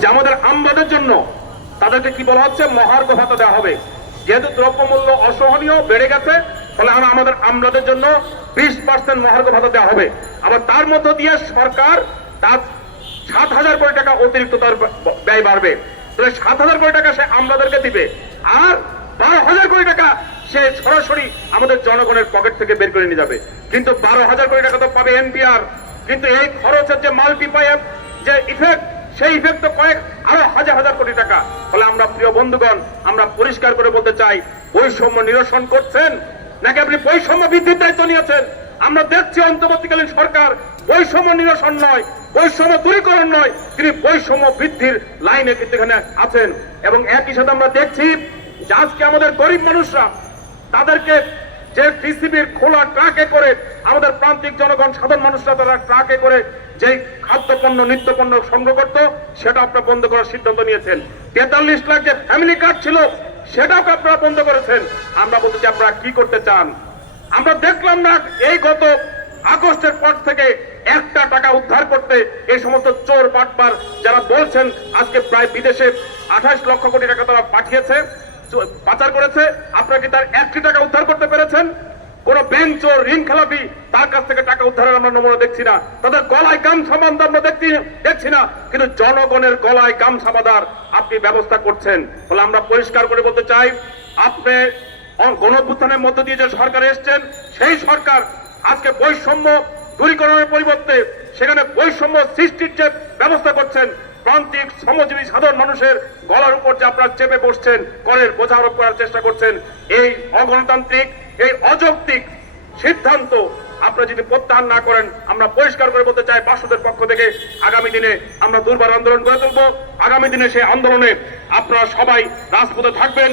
যে আমাদের আমবাদের জন্য তাদেরকে কি বলা হচ্ছে? মহার্ঘ ভাতা দেওয়া হবে। যেহেতু দ্রব্যমূল্য অসহনীয় বেড়ে গেছে, ফলে আমরা আমাদের আমলাদের জন্য বিশ পার্সেন্ট মহার্ঘ ভাতা দেওয়া হবে। আবার তার মধ্য দিয়ে সরকার তার সাত হাজার কোটি টাকা অতিরিক্ত তার ব্যয় বাড়বে। তাহলে সাত হাজার কোটি টাকা সে আমলাদেরকে দিবে, আর বারো হাজার কোটি টাকা সে সরাসরি আমাদের জনগণের পকেট থেকে বের করে নিয়ে যাবে। কিন্তু বারো হাজার কোটি টাকা তো পাবে এনপিআর কিন্তু এই খরচের যে মাল্টিপ্লায়ার যে ইফেক্ট সেই ইফেক্ট তো কয়েক, আরও হাজার হাজার কোটি টাকা। ফলে আমরা প্রিয় বন্ধুগণ, আমরা পরিষ্কার করে বলতে চাই, বৈষম্য নিরসন করছেন? নাকি আপনি বৈষম্য বৃদ্ধির দায়িত্ব নিয়েছেন? আমরা দেখছি অন্তর্বর্তীকালীন সরকার বৈষম্য নিরসন নয়, বৈষম্য দূরীকরণ নয়, তিনি বৈষম্য বৃদ্ধির লাইনে কিন্তু এখানে আছেন। এবং একই সাথে আমরা দেখছি যে আজকে আমাদের গরিব মানুষরা, তাদেরকে যে টিসিবির খোলা ট্রাকে করে আমাদের প্রান্তিক জনগণ, সাধারণ মানুষরা তারা ট্রাকে করে যে খাদ্যপণ্য, নিত্যপণ্য সংগ্রহ করত, সেটা আপনারা বন্ধ করার সিদ্ধান্ত নিয়েছেন। তেতাল্লিশ লাখ যে ফ্যামিলি কার্ড ছিল, সেটাও আপনারা বন্ধ করেছেন? আমরা বলতে চাই, আপনারা কি করতে চান? আমরা দেখলাম না এই গত আগস্টের পর থেকে একটা টাকা উদ্ধার করতে এই সমস্ত চোর বাটপার যারা বলছেন, আজকে প্রায় বিদেশে আঠাশ লক্ষ কোটি টাকা তারা পাঠিয়েছে। পাচার করেছে আপনারা কি তার একটি টাকা উদ্ধার করতে পেরেছেন। কোন বেঞ্চ ও ঋণ, খেলাপি, তার কাছ থেকে টাকা উদ্ধারের আমরা নমুনা দেখছি না। তাদের গলায় গাম সাবান আমরা দেখছি দেখছি না। কিন্তু জনগণের গলায় গাম সাবাদার আপনি ব্যবস্থা করছেন। ফলে আমরা পরিষ্কার করে বলতে চাই, আপনি গণভ্যুত্থানের মধ্য দিয়ে যে সরকার এসছেন, সেই সরকার আজকে বৈষম্য দূরীকরণের পরিবর্তে সেখানে বৈষম্য সৃষ্টির যে ব্যবস্থা করছেন প্রান্তিক শ্রমজীবী সাধারণ মানুষের গলার উপর যে আপনার চেপে বসছেন, করের বোঝা আরোপ করার চেষ্টা করছেন, এই অগণতান্ত্রিক, এই অযৌক্তিক সিদ্ধান্ত আপনারা যদি প্রত্যাহার না করেন, আমরা পরিষ্কার করে বলতে চাই বাসুদের পক্ষ থেকে, আগামী দিনে আমরা দুর্বার আন্দোলন গড়ে তুলবো। আগামী দিনে সেই আন্দোলনে আপনারা সবাই রাজপথে থাকবেন।